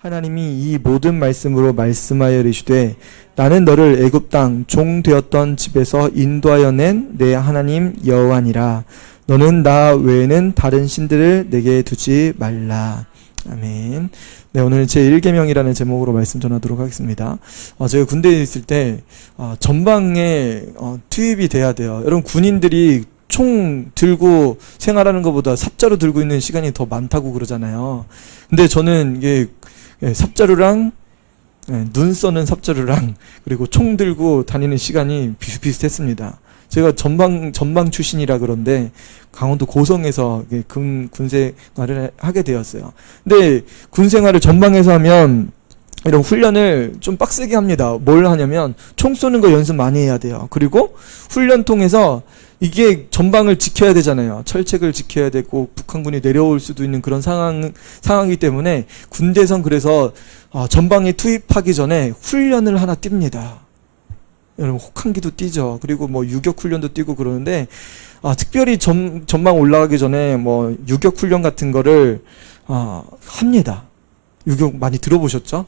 하나님이 이 모든 말씀으로 말씀하여 이르시되 나는 너를 애굽 땅 종 되었던 집에서 인도하여 낸 내 하나님 여호와니라. 너는 나 외에는 다른 신들을 내게 두지 말라. 아멘. 네, 오늘 제1계명이라는 제목으로 말씀 전하도록 하겠습니다. 제가 군대에 있을 때 전방에 투입이 돼야 돼요. 여러분, 군인들이 총 들고 생활하는 것보다 삽자루 들고 있는 시간이 더 많다고 그러잖아요. 근데 저는 이게 삽자루랑 눈 써는 삽자루랑 그리고 총 들고 다니는 시간이 비슷비슷했습니다. 제가 전방 출신이라 그런데 강원도 고성에서 군 생활을 하게 되었어요. 근데 군 생활을 전방에서 하면 이런 훈련을 좀 빡세게 합니다. 뭘 하냐면 총 쏘는 거 연습 많이 해야 돼요. 그리고 훈련 통해서 이게 전방을 지켜야 되잖아요. 철책을 지켜야 되고 북한군이 내려올 수도 있는 그런 상황이기 때문에 군대에선 그래서 전방에 투입하기 전에 훈련을 하나 띱니다. 여러분, 혹한기도 뛰죠. 그리고 뭐 유격 훈련도 뛰고 그러는데 특별히 전방 올라가기 전에 뭐 유격 훈련 같은 거를 합니다. 유격 많이 들어보셨죠?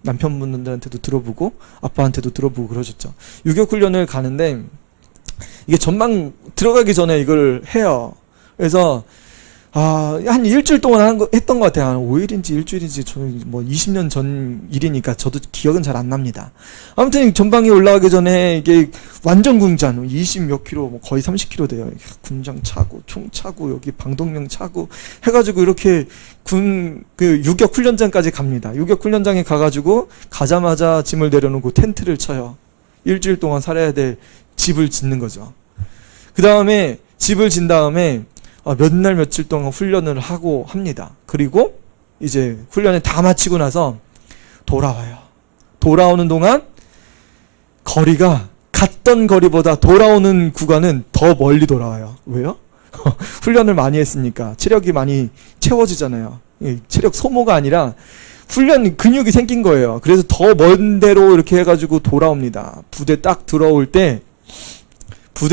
남편분들한테도 들어보고 아빠한테도 들어보고 그러셨죠. 유격 훈련을 가는데 이게 전방 들어가기 전에 이걸 해요. 그래서 한 일주일 동안 했던 것 같아요. 한 5일인지 일주일인지 저는 뭐 20년 전 일이니까 저도 기억은 잘 안 납니다. 아무튼 전방에 올라가기 전에 이게 완전 군장 20몇 킬로, 뭐 거의 30킬로 돼요. 군장 차고 총 차고 여기 방독면 차고 해가지고 이렇게 그 유격 훈련장까지 갑니다. 유격 훈련장에 가가지고 가자마자 짐을 내려놓고 텐트를 쳐요. 일주일 동안 살아야 될 집을 짓는 거죠. 그 다음에 집을 진 다음에 몇 날 며칠 동안 훈련을 하고 합니다. 그리고 이제 훈련을 다 마치고 나서 돌아와요. 돌아오는 동안 거리가 갔던 거리보다 돌아오는 구간은 더 멀리 돌아와요. 왜요? 훈련을 많이 했으니까 체력이 많이 채워지잖아요. 체력 소모가 아니라 훈련 근육이 생긴 거예요. 그래서 더 먼 데로 이렇게 해가지고 돌아옵니다. 부대에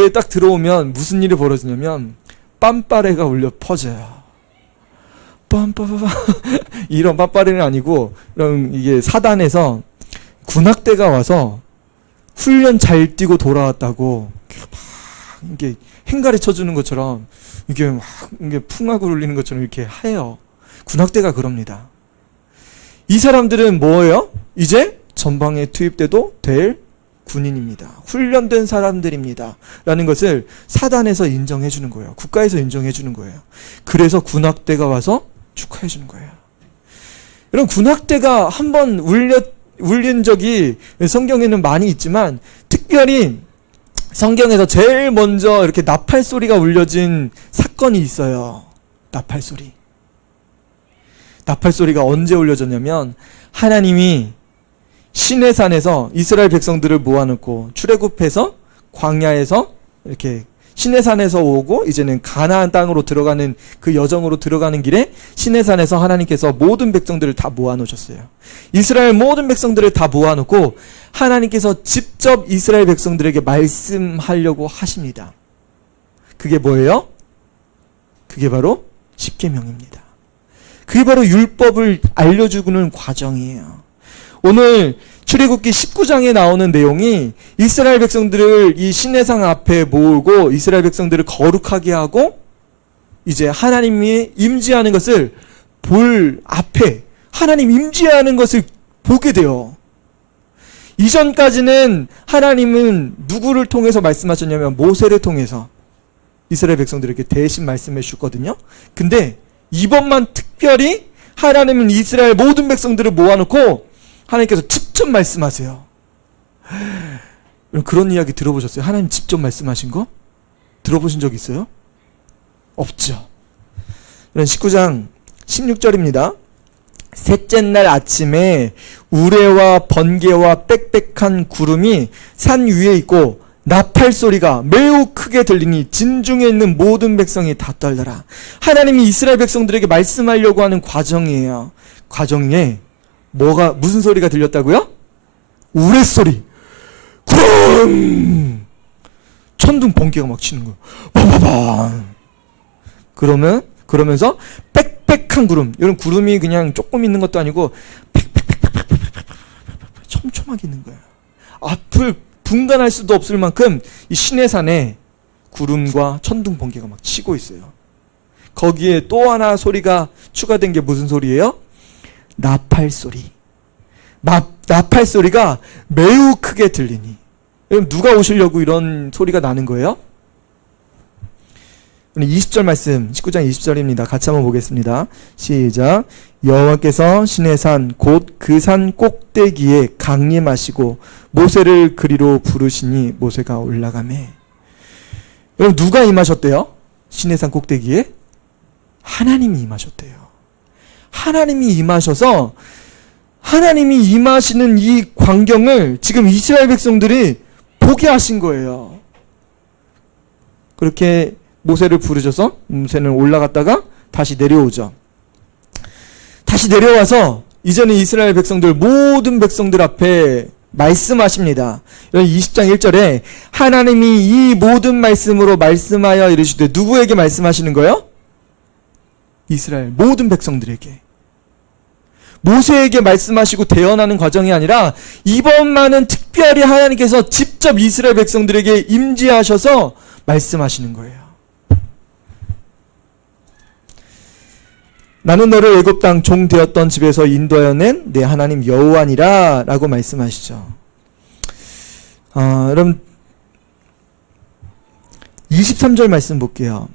딱 들어오면 무슨 일이 벌어지냐면 빰빠레가 울려 퍼져요. 빰빠빠빠 이런 빰빠레는 아니고, 그럼 이게 사단에서 군악대가 와서 훈련 잘 뛰고 돌아왔다고 이게 행가리 쳐주는 것처럼 이게 풍악을 울리는 것처럼 이렇게 해요. 군악대가 그럽니다. 이 사람들은 뭐예요? 이제 전방에 투입돼도 될 군인입니다. 훈련된 사람들입니다. 라는 것을 사단에서 인정해 주는 거예요. 국가에서 인정해 주는 거예요. 그래서 군악대가 와서 축하해 주는 거예요. 여러분, 군악대가 한번 울린 적이 성경에는 많이 있지만 특별히 성경에서 제일 먼저 이렇게 나팔 소리가 울려진 사건이 있어요. 나팔 소리. 나팔 소리가 언제 울려졌냐면 하나님이 시내산에서 이스라엘 백성들을 모아놓고 출애굽해서 광야에서 이렇게 시내산에서 오고 이제는 가나안 땅으로 들어가는 그 여정으로 들어가는 길에 시내산에서 하나님께서 모든 백성들을 다 모아놓으셨어요. 이스라엘 모든 백성들을 다 모아놓고 하나님께서 직접 이스라엘 백성들에게 말씀하려고 하십니다. 그게 뭐예요? 그게 바로 십계명입니다. 그게 바로 율법을 알려주는 과정이에요. 오늘 출애굽기 19장에 나오는 내용이 이스라엘 백성들을 이 시내산 앞에 모으고 이스라엘 백성들을 거룩하게 하고 이제 하나님이 임재하는 것을 볼 앞에 하나님 임재하는 것을 보게 돼요. 이전까지는 하나님은 누구를 통해서 말씀하셨냐면 모세를 통해서 이스라엘 백성들에게 대신 말씀해 주거든요. 근데 이번만 특별히 하나님은 이스라엘 모든 백성들을 모아놓고 하나님께서 직접 말씀하세요. 그런 이야기 들어보셨어요? 하나님 직접 말씀하신 거? 들어보신 적 있어요? 없죠. 19장 16절입니다. 셋째 날 아침에 우레와 번개와 빽빽한 구름이 산 위에 있고 나팔 소리가 매우 크게 들리니 진중에 있는 모든 백성이 다 떨더라. 하나님이 이스라엘 백성들에게 말씀하려고 하는 과정이에요. 과정에 무슨 소리가 들렸다고요? 우레소리. 쿵! 천둥 번개가 막 치는 거예요. 빠바방. 그러면서 빽빽한 구름. 이런 구름이 그냥 조금 있는 것도 아니고 촘촘하게 있는 거예요. 앞을 분간할 수도 없을 만큼 이 시내산에 구름과 천둥 번개가 막 치고 있어요. 거기에 또 하나 소리가 추가된 게 무슨 소리예요? 나팔 소리. 나팔 소리가 매우 크게 들리니. 그럼 누가 오시려고 이런 소리가 나는 거예요? 20절 말씀, 19장 20절입니다. 같이 한번 보겠습니다. 시작. 여호와께서 시내산 곧 그 산 꼭대기에 강림하시고 모세를 그리로 부르시니 모세가 올라가매. 여러분 누가 임하셨대요? 시내산 꼭대기에? 하나님이 임하셨대요. 하나님이 임하셔서 하나님이 임하시는 이 광경을 지금 이스라엘 백성들이 보게 하신 거예요. 그렇게 모세를 부르셔서 모세는 올라갔다가 다시 내려오죠. 다시 내려와서 이제는 이스라엘 백성들 모든 백성들 앞에 말씀하십니다. 20장 1절에 하나님이 이 모든 말씀으로 말씀하여 이르시되 누구에게 말씀하시는 거예요? 이스라엘 모든 백성들에게. 모세에게 말씀하시고 대언하는 과정이 아니라 이번만은 특별히 하나님께서 직접 이스라엘 백성들에게 임재하셔서 말씀하시는 거예요. 나는 너를 애굽 땅 종 되었던 집에서 인도하여 낸 내 하나님 여호와니라 라고 말씀하시죠. 여러분 23절 말씀 볼게요.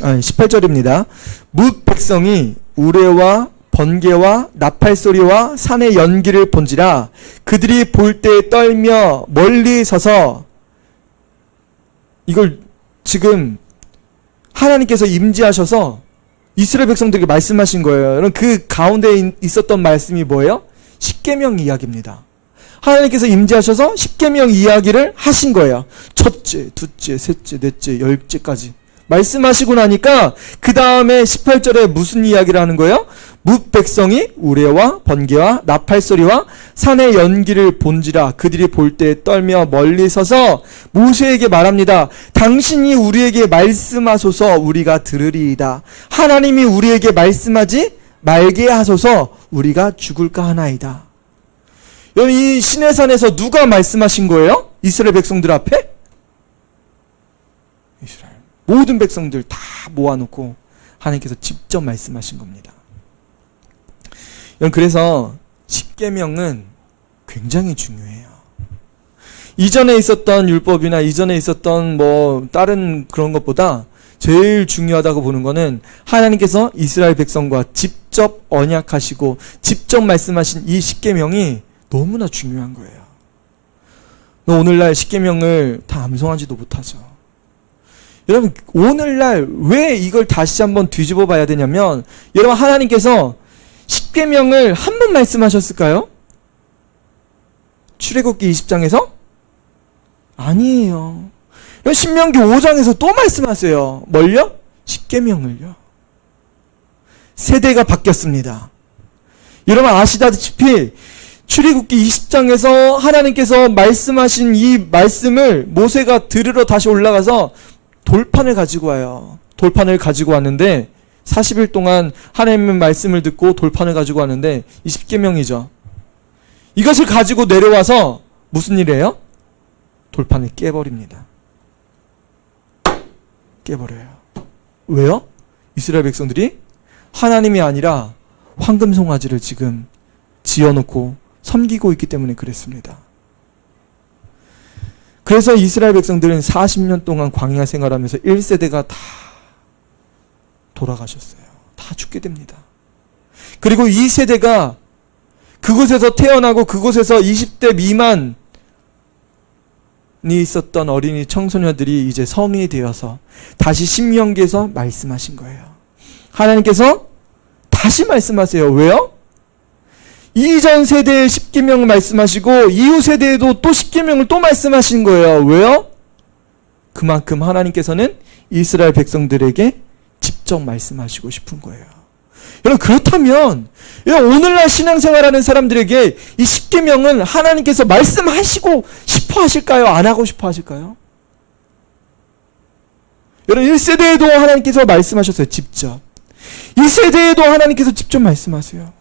18절입니다. 뭇 백성이 우레와 번개와 나팔 소리와 산의 연기를 본지라 그들이 볼 때 떨며 멀리 서서. 이걸 지금 하나님께서 임재하셔서 이스라엘 백성들에게 말씀하신 거예요. 여러분 그 가운데 있었던 말씀이 뭐예요? 십계명 이야기입니다. 하나님께서 임재하셔서 십계명 이야기를 하신 거예요. 첫째, 둘째, 셋째, 넷째, 열째까지 말씀하시고 나니까 그 다음에 18절에 무슨 이야기를 하는 거예요? 뭇 백성이 우레와 번개와 나팔 소리와 산의 연기를 본지라 그들이 볼 때 떨며 멀리 서서 모세에게 말합니다. 당신이 우리에게 말씀하소서 우리가 들으리이다. 하나님이 우리에게 말씀하지 말게 하소서 우리가 죽을까 하나이다. 이 시내산에서 누가 말씀하신 거예요? 이스라엘 백성들 앞에? 이스라엘 모든 백성들 다 모아놓고 하나님께서 직접 말씀하신 겁니다. 그래서 십계명은 굉장히 중요해요. 이전에 있었던 율법이나 이전에 있었던 뭐 다른 그런 것보다 제일 중요하다고 보는 거는 하나님께서 이스라엘 백성과 직접 언약하시고 직접 말씀하신 이 십계명이 너무나 중요한 거예요. 오늘날 십계명을 다 암송하지도 못하죠. 여러분 오늘날 왜 이걸 다시 한번 뒤집어 봐야 되냐면 여러분 하나님께서 십계명을 한 번 말씀하셨을까요? 출애굽기 20장에서? 아니에요. 신명기 5장에서 또 말씀하세요. 뭘요? 십계명을요. 세대가 바뀌었습니다. 여러분 아시다시피 출애굽기 20장에서 하나님께서 말씀하신 이 말씀을 모세가 들으러 다시 올라가서 돌판을 가지고 와요. 돌판을 가지고 왔는데 40일 동안 하나님의 말씀을 듣고 돌판을 가지고 왔는데 이 십계명이죠. 이것을 가지고 내려와서 무슨 일이에요? 돌판을 깨버립니다. 깨버려요. 왜요? 이스라엘 백성들이 하나님이 아니라 황금 송아지를 지금 지어놓고 섬기고 있기 때문에 그랬습니다. 그래서 이스라엘 백성들은 40년 동안 광야 생활하면서 1세대가 다 돌아가셨어요. 다 죽게 됩니다. 그리고 2세대가 그곳에서 태어나고 그곳에서 20대 미만이 있었던 어린이 청소년들이 이제 성인이 되어서 다시 신명기에서 말씀하신 거예요. 하나님께서 다시 말씀하세요. 왜요? 이전 세대의 십계명을 말씀하시고 이후 세대에도 또 십계명을 또 말씀하신 거예요. 왜요? 그만큼 하나님께서는 이스라엘 백성들에게 직접 말씀하시고 싶은 거예요. 여러분 그렇다면 오늘날 신앙생활하는 사람들에게 이 십계명은 하나님께서 말씀하시고 싶어 하실까요? 안 하고 싶어 하실까요? 여러분 1세대에도 하나님께서 말씀하셨어요. 직접. 2세대에도 하나님께서 직접 말씀하세요.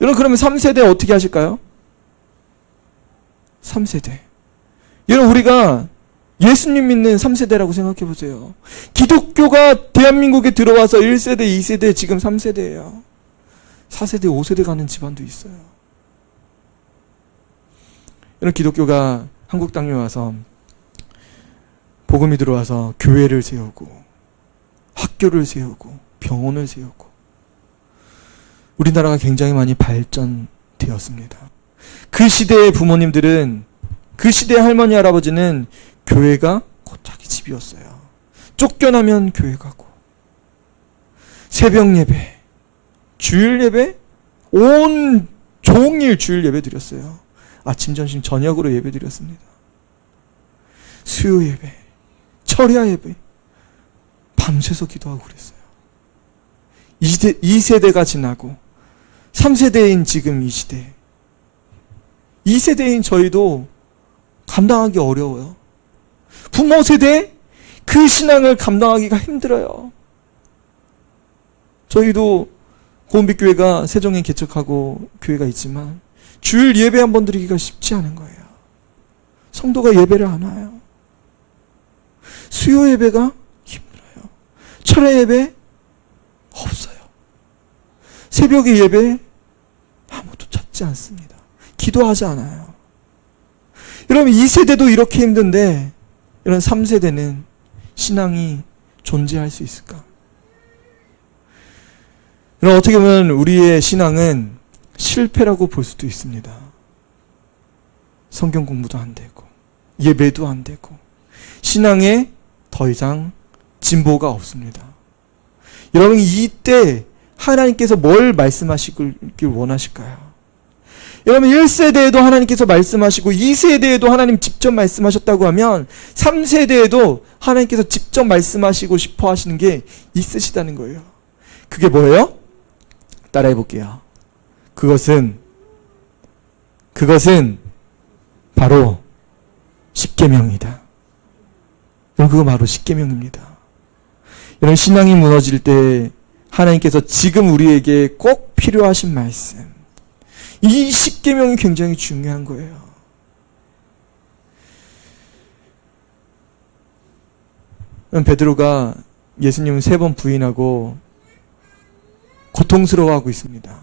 여러분 그러면 3세대 어떻게 하실까요? 3세대. 여러분 우리가 예수님 믿는 3세대라고 생각해 보세요. 기독교가 대한민국에 들어와서 1세대, 2세대, 지금 3세대예요. 4세대, 5세대 가는 집안도 있어요. 여러분 기독교가 한국 땅에 와서 복음이 들어와서 교회를 세우고 학교를 세우고 병원을 세우고 우리나라가 굉장히 많이 발전되었습니다. 그 시대의 부모님들은, 그 시대의 할머니 할아버지는 교회가 곧 자기 집이었어요. 쫓겨나면 교회 가고 새벽 예배, 주일 예배, 온 종일 주일 예배 드렸어요. 아침, 점심, 저녁으로 예배 드렸습니다. 수요 예배, 철야 예배, 밤새서 기도하고 그랬어요. 2세대가 지나고 3세대인 지금 이 시대, 2세대인 저희도 감당하기 어려워요. 부모 세대 그 신앙을 감당하기가 힘들어요. 저희도 고은빛교회가 세종에 개척하고 교회가 있지만 주일 예배 한 번 드리기가 쉽지 않은 거예요. 성도가 예배를 안 와요. 수요 예배가 힘들어요. 철야 예배 없어요. 새벽의 예배 아무도 찾지 않습니다. 기도하지 않아요. 여러분 2세대도 이렇게 힘든데 이런 3세대는 신앙이 존재할 수 있을까? 여러분 어떻게 보면 우리의 신앙은 실패라고 볼 수도 있습니다. 성경 공부도 안 되고 예배도 안 되고 신앙에 더 이상 진보가 없습니다. 여러분 이때 하나님께서 뭘 말씀하시길 원하실까요? 여러분 1세대에도 하나님께서 말씀하시고 2세대에도 하나님 직접 말씀하셨다고 하면 3세대에도 하나님께서 직접 말씀하시고 싶어 하시는 게 있으시다는 거예요. 그게 뭐예요? 따라해 볼게요. 그것은 바로 십계명이다. 여러분 그거 바로 십계명입니다. 여러분 신앙이 무너질 때 하나님께서 지금 우리에게 꼭 필요하신 말씀, 이 십계명이 굉장히 중요한 거예요. 베드로가 예수님을 3번 부인하고 고통스러워하고 있습니다.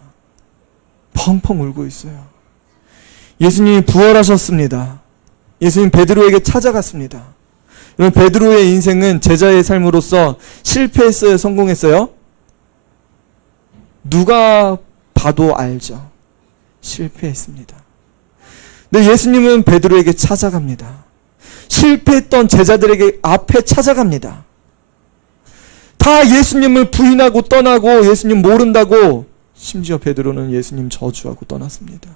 펑펑 울고 있어요. 예수님이 부활하셨습니다. 예수님 베드로에게 찾아갔습니다. 여러분 베드로의 인생은 제자의 삶으로서 실패했어요? 성공했어요? 누가 봐도 알죠. 실패했습니다. 근데 예수님은 베드로에게 찾아갑니다. 실패했던 제자들에게 앞에 찾아갑니다. 다 예수님을 부인하고 떠나고 예수님 모른다고 심지어 베드로는 예수님 저주하고 떠났습니다.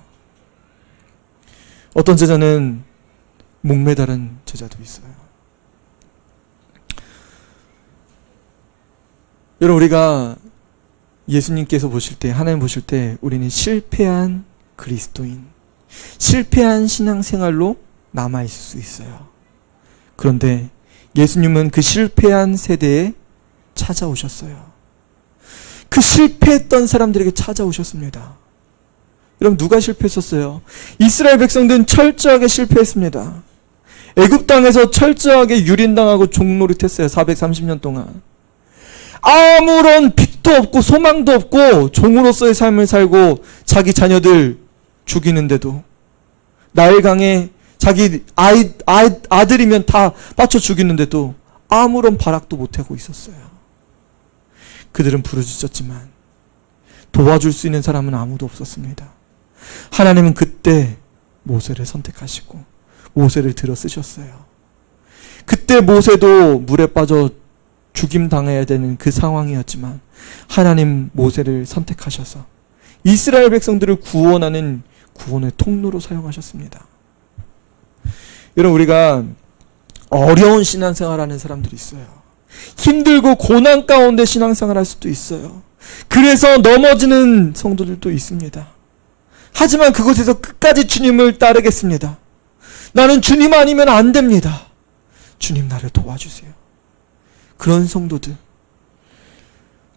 어떤 제자는 목매다른 제자도 있어요. 여러분 우리가 예수님께서 보실 때, 하나님 보실 때 우리는 실패한 그리스도인, 실패한 신앙생활로 남아있을 수 있어요. 그런데 예수님은 그 실패한 세대에 찾아오셨어요. 그 실패했던 사람들에게 찾아오셨습니다. 여러분 누가 실패했었어요? 이스라엘 백성들은 철저하게 실패했습니다. 애굽 땅에서 철저하게 유린당하고 종노릇했어요. 430년 동안. 아무런 빛도 없고 소망도 없고 종으로서의 삶을 살고 자기 자녀들 죽이는데도, 나일강에 자기 아들이면 다 빠쳐 죽이는데도 아무런 발악도 못하고 있었어요. 그들은 부르짖었지만 도와줄 수 있는 사람은 아무도 없었습니다. 하나님은 그때 모세를 선택하시고 모세를 들어 쓰셨어요. 그때 모세도 물에 빠져 죽임 당해야 되는 그 상황이었지만 하나님 모세를 선택하셔서 이스라엘 백성들을 구원하는 구원의 통로로 사용하셨습니다. 여러분 우리가 어려운 신앙생활하는 사람들이 있어요. 힘들고 고난 가운데 신앙생활할 수도 있어요. 그래서 넘어지는 성도들도 있습니다. 하지만 그곳에서 끝까지 주님을 따르겠습니다. 나는 주님 아니면 안 됩니다. 주님 나를 도와주세요. 그런 성도들,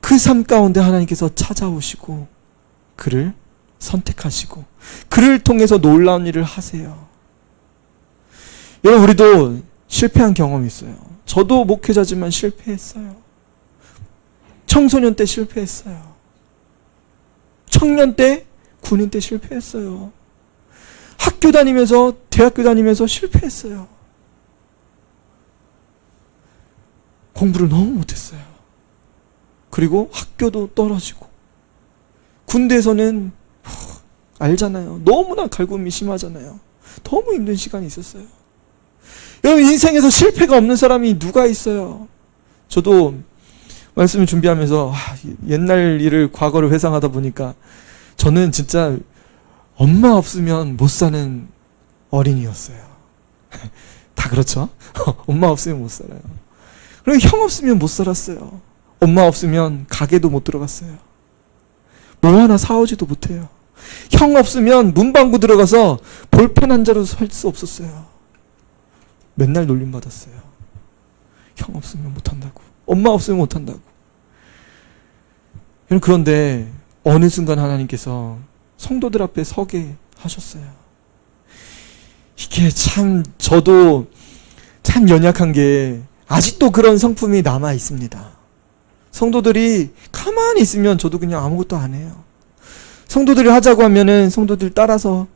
그 삶 가운데 하나님께서 찾아오시고 그를 선택하시고 그를 통해서 놀라운 일을 하세요. 여러분, 우리도 실패한 경험이 있어요. 저도 목회자지만 실패했어요. 청소년 때 실패했어요. 청년 때, 군인 때 실패했어요. 학교 다니면서, 대학교 다니면서 실패했어요. 공부를 너무 못했어요. 그리고 학교도 떨어지고, 군대에서는 알잖아요. 너무나 갈굼이 심하잖아요. 너무 힘든 시간이 있었어요. 여러분, 인생에서 실패가 없는 사람이 누가 있어요? 저도 말씀을 준비하면서 옛날 일을, 과거를 회상하다 보니까 저는 진짜 엄마 없으면 못 사는 어린이였어요. 다 그렇죠? 엄마 없으면 못 살아요. 그리고 형 없으면 못 살았어요. 엄마 없으면 가게도 못 들어갔어요. 뭐 하나 사오지도 못해요. 형 없으면 문방구 들어가서 볼펜 한 자루 살 수 없었어요. 맨날 놀림받았어요. 형 없으면 못한다고, 엄마 없으면 못한다고. 그런데 어느 순간 하나님께서 성도들 앞에 서게 하셨어요. 이게 참, 저도 참 연약한 게 아직도 그런 성품이 남아 있습니다. 성도들이 가만히 있으면 저도 그냥 아무것도 안 해요. 성도들이 하자고 하면은 성도들 따라서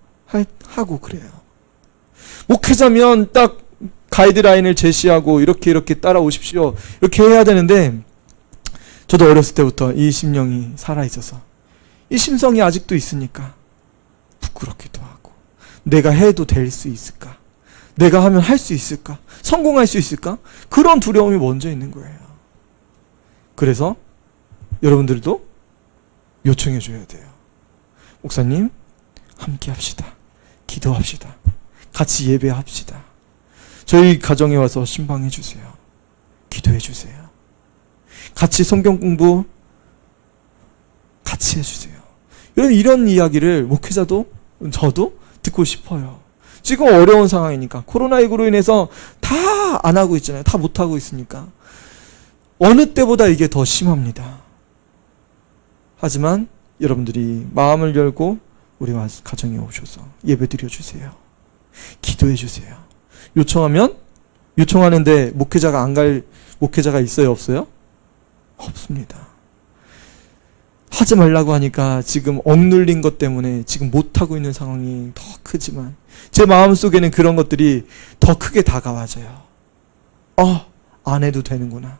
하고 그래요. 목회자면 딱 가이드라인을 제시하고 이렇게 따라오십시오, 이렇게 해야 되는데, 저도 어렸을 때부터 이 심령이 살아있어서, 이 심성이 아직도 있으니까 부끄럽기도 하고, 내가 해도 될 수 있을까? 내가 하면 할 수 있을까? 성공할 수 있을까? 그런 두려움이 먼저 있는 거예요. 그래서 여러분들도 요청해 줘야 돼요. 목사님, 함께 합시다. 기도합시다. 같이 예배합시다. 저희 가정에 와서 신방해 주세요. 기도해 주세요. 같이 성경 공부 같이 해주세요. 여러분, 이런 이야기를 목회자도 저도 듣고 싶어요. 지금 어려운 상황이니까, 코로나19로 인해서 다 안 하고 있잖아요. 다 못 하고 있으니까 어느 때보다 이게 더 심합니다. 하지만 여러분들이 마음을 열고 우리 가정에 오셔서 예배 드려주세요. 기도해 주세요. 요청하는데 목회자가 안 갈 목회자가 있어요, 없어요? 없습니다. 하지 말라고 하니까 지금 억눌린 것 때문에 지금 못하고 있는 상황이 더 크지만, 제 마음속에는 그런 것들이 더 크게 다가와져요. 안 해도 되는구나.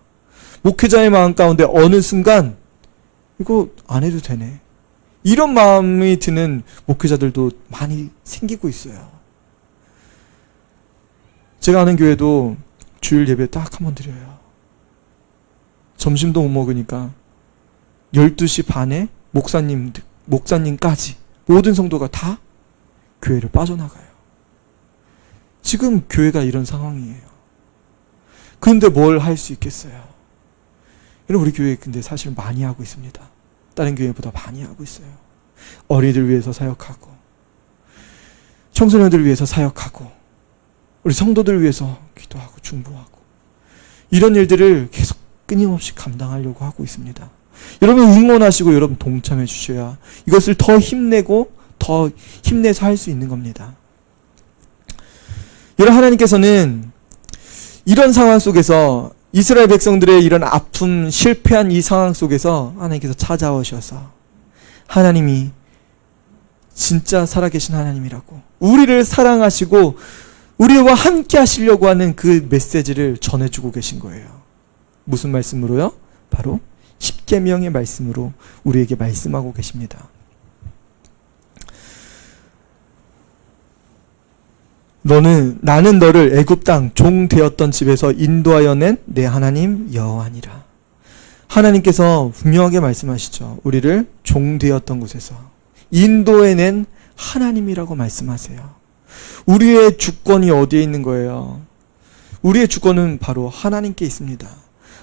목회자의 마음 가운데 어느 순간 이거 안 해도 되네, 이런 마음이 드는 목회자들도 많이 생기고 있어요. 제가 아는 교회도 주일 예배 딱 한 번 드려요. 점심도 못 먹으니까 12시 반에 목사님까지 모든 성도가 다 교회를 빠져나가요. 지금 교회가 이런 상황이에요. 그런데 뭘 할 수 있겠어요? 여러분, 우리 교회 근데 사실 많이 하고 있습니다. 다른 교회보다 많이 하고 있어요. 어린이들 위해서 사역하고, 청소년들을 위해서 사역하고, 우리 성도들을 위해서 기도하고 중보하고, 이런 일들을 계속 끊임없이 감당하려고 하고 있습니다. 여러분 응원하시고 여러분 동참해 주셔야 이것을 더 힘내고 더 힘내서 할 수 있는 겁니다. 여러분, 하나님께서는 이런 상황 속에서, 이스라엘 백성들의 이런 아픔, 실패한 이 상황 속에서 하나님께서 찾아오셔서, 하나님이 진짜 살아계신 하나님이라고, 우리를 사랑하시고 우리와 함께 하시려고 하는 그 메시지를 전해주고 계신 거예요. 무슨 말씀으로요? 바로 십계명의 말씀으로 우리에게 말씀하고 계십니다. 나는 너를 애굽 땅 종 되었던 집에서 인도하여 낸 내 하나님 여호와니라. 하나님께서 분명하게 말씀하시죠. 우리를 종 되었던 곳에서 인도해낸 하나님이라고 말씀하세요. 우리의 주권이 어디에 있는 거예요? 우리의 주권은 바로 하나님께 있습니다.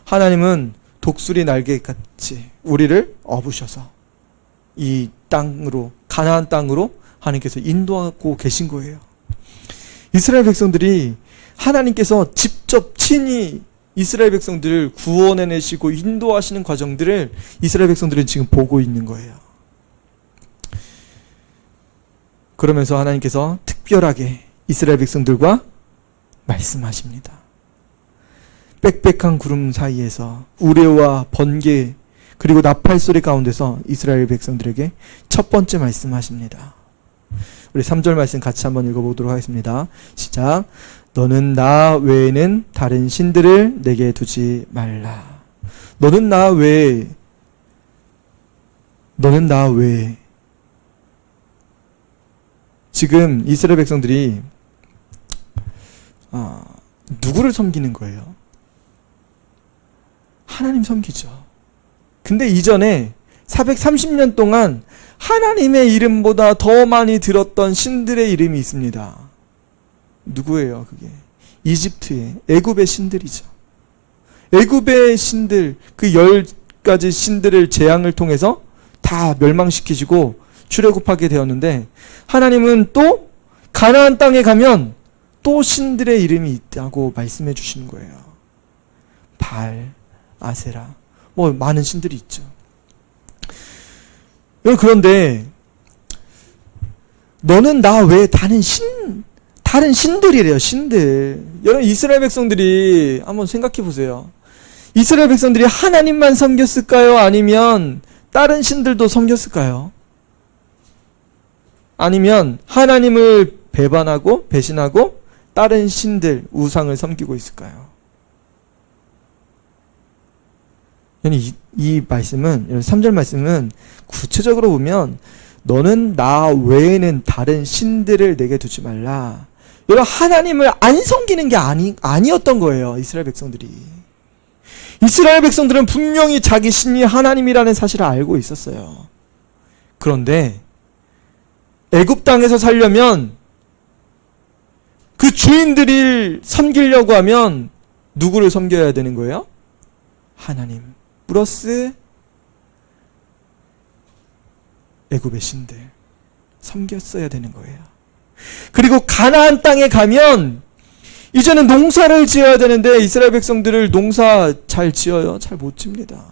하나님은 독수리 날개같이 우리를 업으셔서 이 땅으로, 가나안 땅으로 하나님께서 인도하고 계신 거예요. 이스라엘 백성들이 하나님께서 직접 친히 이스라엘 백성들을 구원해내시고 인도하시는 과정들을 이스라엘 백성들은 지금 보고 있는 거예요. 그러면서 하나님께서 특별하게 이스라엘 백성들과 말씀하십니다. 빽빽한 구름 사이에서 우레와 번개 그리고 나팔 소리 가운데서 이스라엘 백성들에게 첫 번째 말씀하십니다. 우리 3절 말씀 같이 한번 읽어보도록 하겠습니다. 시작. 너는 나 외에는 다른 신들을 내게 두지 말라. 너는 나 외에 지금 이스라엘 백성들이 누구를 섬기는 거예요? 하나님 섬기죠. 근데 이전에 430년 동안 하나님의 이름보다 더 많이 들었던 신들의 이름이 있습니다. 누구예요 그게? 이집트의 애굽의 신들이죠. 애굽의 신들, 그 10가지 신들을 재앙을 통해서 다 멸망시키시고 출애굽하게 되었는데, 하나님은 또 가나안 땅에 가면 또 신들의 이름이 있다고 말씀해 주시는 거예요. 발, 아세라, 뭐 많은 신들이 있죠. 그런데 너는 나 외에 다른 신들이래요. 신들. 여러분, 이스라엘 백성들이 한번 생각해 보세요. 이스라엘 백성들이 하나님만 섬겼을까요? 아니면 다른 신들도 섬겼을까요? 아니면 하나님을 배반하고 배신하고 다른 신들, 우상을 섬기고 있을까요? 이 말씀은, 3절 말씀은 구체적으로 보면 너는 나 외에는 다른 신들을 내게 두지 말라. 여러분, 하나님을 안 섬기는 게 아니었던 거예요. 이스라엘 백성들이. 이스라엘 백성들은 분명히 자기 신이 하나님이라는 사실을 알고 있었어요. 그런데 애굽 땅에서 살려면 그 주인들을 섬기려고 하면 누구를 섬겨야 되는 거예요? 하나님 플러스 애굽의 신들 섬겼어야 되는 거예요. 그리고 가나안 땅에 가면 이제는 농사를 지어야 되는데 이스라엘 백성들을 농사 잘 지어요? 잘 못 집니다.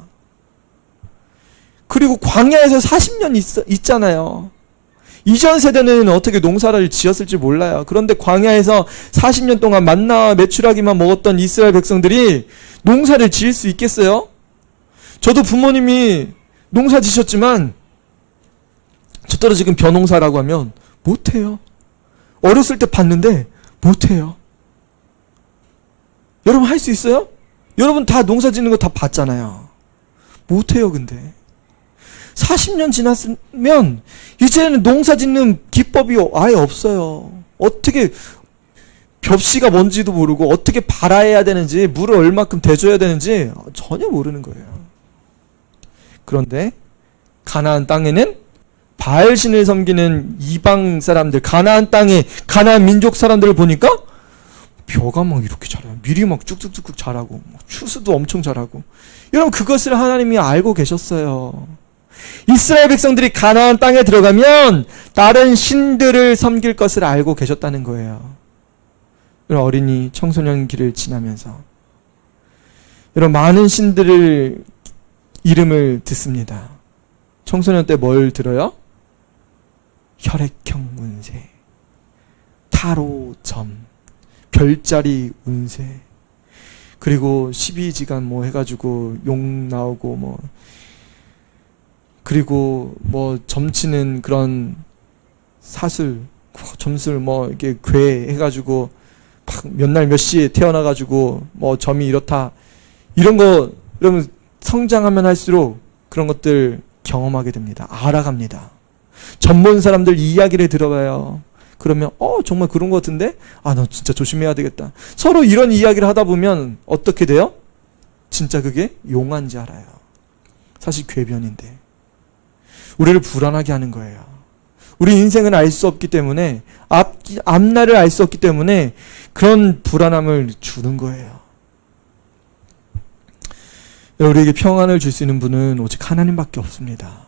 그리고 광야에서 40년 있잖아요. 이전 세대는 어떻게 농사를 지었을지 몰라요. 그런데 광야에서 40년 동안 만나와 메추라기만 먹었던 이스라엘 백성들이 농사를 지을 수 있겠어요? 저도 부모님이 농사 지셨지만 저더러 지금 벼농사라고 하면 못해요. 어렸을 때 봤는데 못해요. 여러분 할 수 있어요? 여러분 다 농사 짓는 거 다 봤잖아요. 못해요. 근데 40년 지났으면 이제는 농사 짓는 기법이 아예 없어요. 어떻게 벽시가 뭔지도 모르고 어떻게 발아해야 되는지, 물을 얼마큼 대줘야 되는지 전혀 모르는 거예요. 그런데 가나안 땅에는 바알신을 섬기는 이방 사람들, 가나안 땅에 가나안 민족 사람들을 보니까 벼가 막 이렇게 자라요. 밀이 막 쭉쭉쭉 자라고, 추수도 엄청 자라고. 여러분, 그것을 하나님이 알고 계셨어요. 이스라엘 백성들이 가나안 땅에 들어가면 다른 신들을 섬길 것을 알고 계셨다는 거예요. 여러분, 어린이 청소년 길을 지나면서 여러분, 많은 신들을 이름을 듣습니다. 청소년 때 뭘 들어요? 혈액형 운세, 타로점, 별자리 운세, 그리고 12지간 뭐 해가지고 용 나오고 뭐, 그리고 뭐 점치는 그런 사술, 점술 뭐 이렇게 괴 해가지고 몇 날 몇 시에 태어나가지고 뭐 점이 이렇다, 이런 거 여러분 성장하면 할수록 그런 것들 경험하게 됩니다. 알아갑니다. 전문 사람들 이야기를 들어봐요. 그러면 정말 그런 것 같은데? 너 진짜 조심해야 되겠다. 서로 이런 이야기를 하다 보면 어떻게 돼요? 진짜 그게 용한지 알아요. 사실 궤변인데 우리를 불안하게 하는 거예요. 우리 인생은 알 수 없기 때문에, 앞날을 알 수 없기 때문에 그런 불안함을 주는 거예요. 우리에게 평안을 줄 수 있는 분은 오직 하나님밖에 없습니다.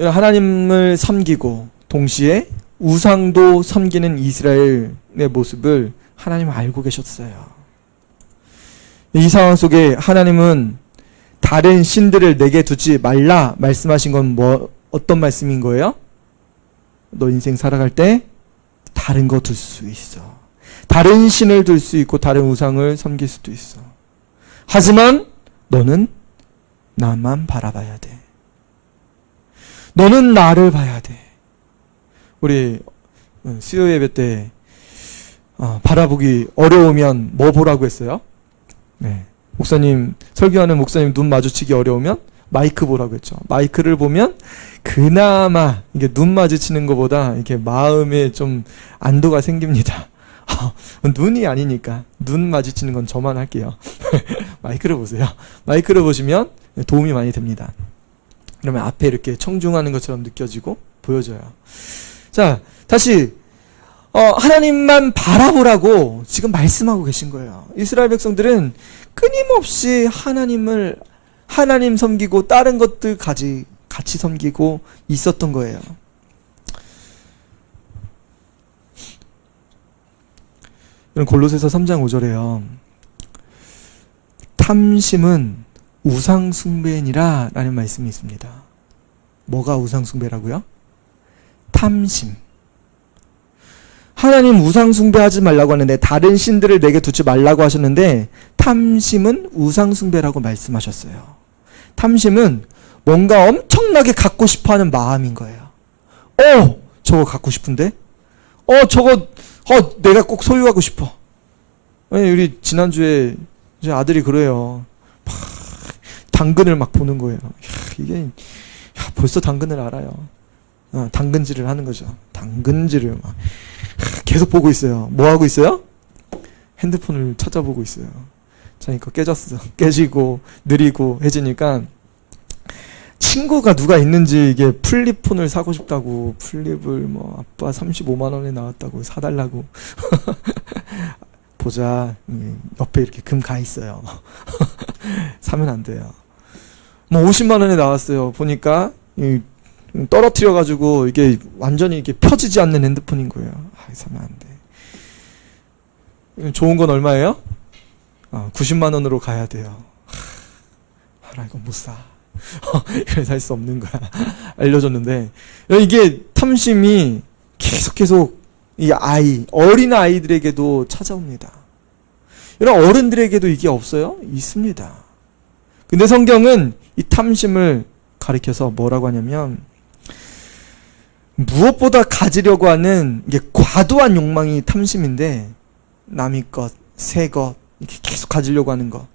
하나님을 섬기고 동시에 우상도 섬기는 이스라엘의 모습을 하나님은 알고 계셨어요. 이 상황 속에 하나님은 다른 신들을 내게 두지 말라 말씀하신 건 어떤 말씀인 거예요? 너 인생 살아갈 때 다른 거 둘 수 있어. 다른 신을 둘 수 있고 다른 우상을 섬길 수도 있어. 하지만 너는 나만 바라봐야 돼. 너는 나를 봐야 돼. 우리 수요 예배 때 바라보기 어려우면 뭐 보라고 했어요? 네. 목사님, 설교하는 목사님 눈 마주치기 어려우면 마이크 보라고 했죠. 마이크를 보면 그나마 이게 눈 마주치는 것보다 이렇게 마음에 좀 안도가 생깁니다. 눈이 아니니까 눈 마주치는 건 저만 할게요. 마이크를 보세요. 마이크를 보시면 도움이 많이 됩니다. 그러면 앞에 이렇게 청중하는 것처럼 느껴지고 보여져요. 자, 다시 하나님만 바라보라고 지금 말씀하고 계신 거예요. 이스라엘 백성들은 끊임없이 하나님 섬기고 다른 것들 같이 섬기고 있었던 거예요. 골로새서 3장 5절에요. 탐심은 우상숭배니라 라는 말씀이 있습니다. 뭐가 우상숭배라고요? 탐심. 하나님 우상숭배하지 말라고 하는데, 다른 신들을 내게 두지 말라고 하셨는데 탐심은 우상숭배라고 말씀하셨어요. 탐심은 뭔가 엄청나게 갖고 싶어하는 마음인 거예요. 저거 갖고 싶은데? 저거 내가 꼭 소유하고 싶어. 우리 지난주에 이제 아들이 그래요. 막 당근을 막 보는 거예요. 이게 벌써 당근을 알아요. 당근질을 하는 거죠. 당근질을 막 계속 보고 있어요. 뭐 하고 있어요? 핸드폰을 찾아보고 있어요. 자니까 깨지고 느리고 해지니까 친구가 누가 있는지 이게 플립폰을 사고 싶다고, 플립을 아빠 35만 원에 나왔다고 사달라고. 보자, 옆에 이렇게 금 가 있어요. 사면 안 돼요. 50만 원에 나왔어요. 보니까 떨어뜨려 가지고 이게 완전히 이게 펴지지 않는 핸드폰인 거예요. 사면 안 돼. 좋은 건 얼마예요? 90만 원으로 가야 돼요. 이거 못 사. 이걸 살 수 없는 거야. 알려줬는데, 이게 탐심이 계속 이 어린 아이들에게도 찾아옵니다. 이런 어른들에게도 이게 없어요? 있습니다. 근데 성경은 이 탐심을 가리켜서 뭐라고 하냐면, 무엇보다 가지려고 하는 이게 과도한 욕망이 탐심인데, 남의 것, 새 것, 이렇게 계속 가지려고 하는 것,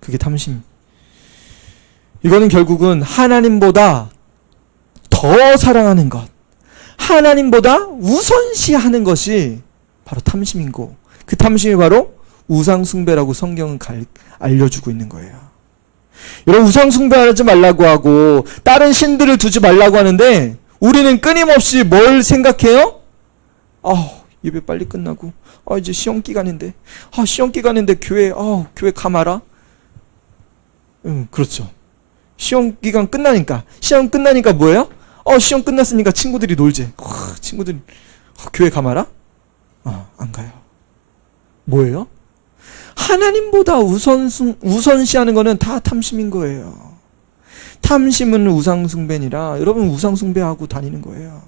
그게 탐심. 이거는 결국은 하나님보다 더 사랑하는 것, 하나님보다 우선시하는 것이 바로 탐심이고, 그 탐심이 바로 우상숭배라고 성경은 알려주고 있는 거예요. 여러분, 우상숭배하지 말라고 하고 다른 신들을 두지 말라고 하는데 우리는 끊임없이 뭘 생각해요? 예배 빨리 끝나고 이제 시험기간인데 시험기간인데 교회 가마라. 그렇죠. 시험 끝나니까 뭐예요? 시험 끝났으니까 친구들이 놀지. 친구들 교회 가마라? 안 가요. 뭐예요? 하나님보다 우선시하는 거는 다 탐심인 거예요. 탐심은 우상숭배니라. 여러분, 우상숭배하고 다니는 거예요.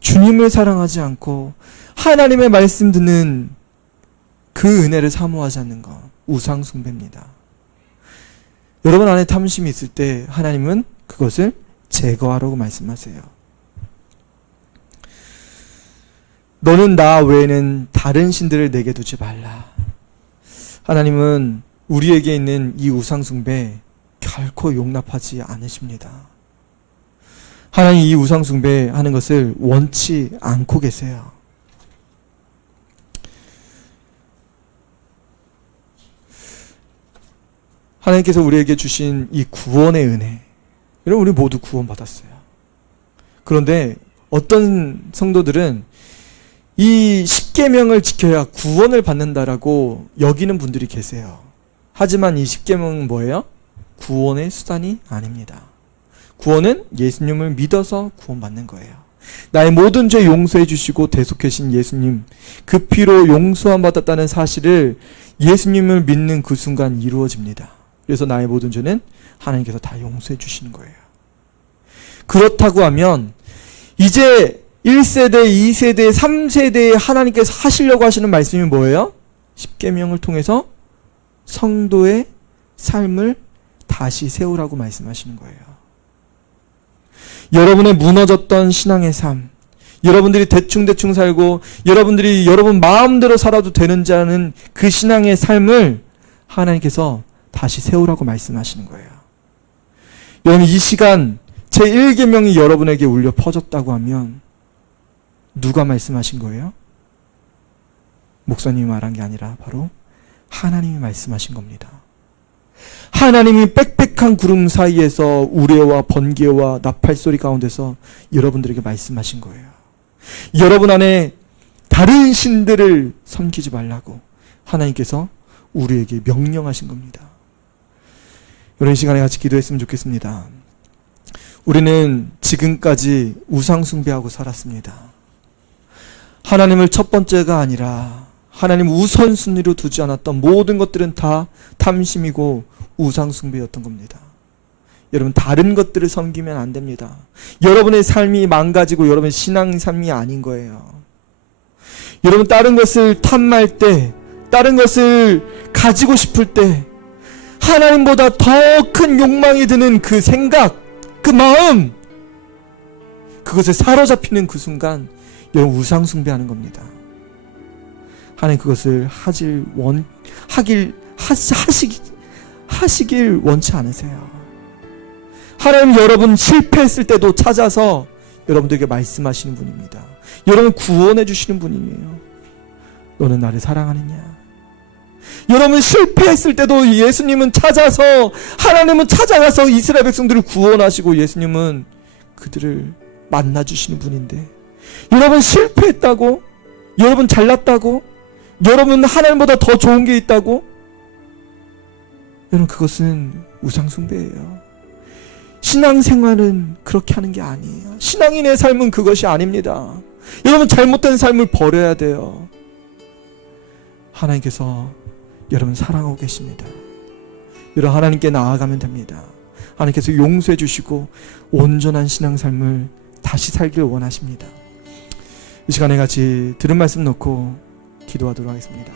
주님을 사랑하지 않고 하나님의 말씀 듣는 그 은혜를 사모하지 않는 것, 우상숭배입니다. 여러분 안에 탐심이 있을 때 하나님은 그것을 제거하라고 말씀하세요. 너는 나 외에는 다른 신들을 내게 두지 말라. 하나님은 우리에게 있는 이 우상숭배 결코 용납하지 않으십니다. 하나님 이 우상숭배 하는 것을 원치 않고 계세요. 하나님께서 우리에게 주신 이 구원의 은혜, 여러분, 우리 모두 구원받았어요. 그런데 어떤 성도들은 이 십계명을 지켜야 구원을 받는다라고 여기는 분들이 계세요. 하지만 이 십계명은 뭐예요? 구원의 수단이 아닙니다. 구원은 예수님을 믿어서 구원받는 거예요. 나의 모든 죄 용서해 주시고 대속하신 예수님, 그 피로 용서함 받았다는 사실을 예수님을 믿는 그 순간 이루어집니다. 그래서 나의 모든 죄는 하나님께서 다 용서해 주시는 거예요. 그렇다고 하면 이제 1세대, 2세대, 3세대에 하나님께서 하시려고 하시는 말씀이 뭐예요? 십계명을 통해서 성도의 삶을 다시 세우라고 말씀하시는 거예요. 여러분의 무너졌던 신앙의 삶, 여러분들이 대충대충 살고 여러분들이 여러분 마음대로 살아도 되는지 아는 그 신앙의 삶을 하나님께서 다시 세우라고 말씀하시는 거예요. 여러분, 이 시간 제1계명이 여러분에게 울려 퍼졌다고 하면 누가 말씀하신 거예요? 목사님이 말한 게 아니라 바로 하나님이 말씀하신 겁니다. 하나님이 빽빽한 구름 사이에서 우레와 번개와 나팔소리 가운데서 여러분들에게 말씀하신 거예요. 여러분 안에 다른 신들을 섬기지 말라고 하나님께서 우리에게 명령하신 겁니다. 이런 시간에 같이 기도했으면 좋겠습니다. 우리는 지금까지 우상 숭배하고 살았습니다. 하나님을 첫 번째가 아니라 하나님 우선순위로 두지 않았던 모든 것들은 다 탐심이고 우상 숭배였던 겁니다. 여러분, 다른 것들을 섬기면 안 됩니다. 여러분의 삶이 망가지고 여러분의 신앙 삶이 아닌 거예요. 여러분, 다른 것을 탐할 때, 다른 것을 가지고 싶을 때 하나님보다 더 큰 욕망이 드는 그 생각, 그 마음, 그것에 사로잡히는 그 순간 여러분 우상 숭배하는 겁니다. 하나님 그것을 하시길 원치 않으세요. 하나님 여러분 실패했을 때도 찾아서 여러분들에게 말씀하시는 분입니다. 여러분 구원해 주시는 분이에요. 너는 나를 사랑하느냐? 여러분 실패했을 때도 예수님은 찾아서, 하나님은 찾아가서 이스라엘 백성들을 구원하시고 예수님은 그들을 만나주시는 분인데, 여러분 실패했다고, 여러분 잘났다고, 여러분 하나님보다 더 좋은 게 있다고, 여러분 그것은 우상숭배예요. 신앙생활은 그렇게 하는 게 아니에요. 신앙인의 삶은 그것이 아닙니다. 여러분 잘못된 삶을 버려야 돼요. 하나님께서 여러분 사랑하고 계십니다. 여러분 하나님께 나아가면 됩니다. 하나님께서 용서해 주시고 온전한 신앙 삶을 다시 살길 원하십니다. 이 시간에 같이 들은 말씀 놓고 기도하도록 하겠습니다.